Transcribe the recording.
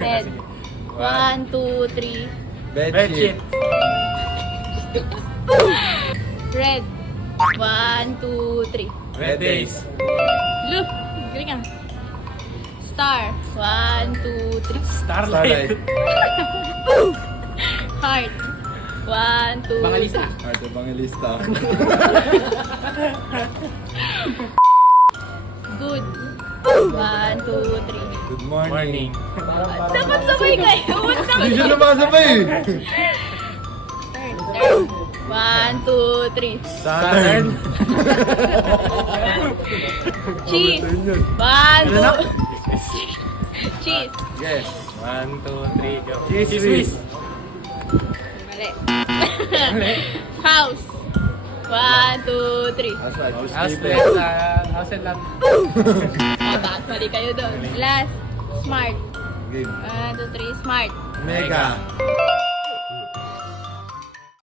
Red. 1, 2, 3. Bedsheet. Red. 1, 2, 3. Red days. Look, galing ah. Star. 1, 2, 3. Starlight. Heart. 1, 2, Bangalisa. Arte Bangalista. Good. 1, 2, 3. Good morning. Dapat sabay kayo. Hindi siya lumasabay eh. Turn. 1, 2, 3. Saturn. Cheese. 1, 2. Cheese. Yes. 1, 2, 3, go. Cheese whiz. Mali. House. 1, 2, 3. House and lot. Bakit mali kayo doon? Last. Smart. Game. 1, 2, 3. Smart. Mega.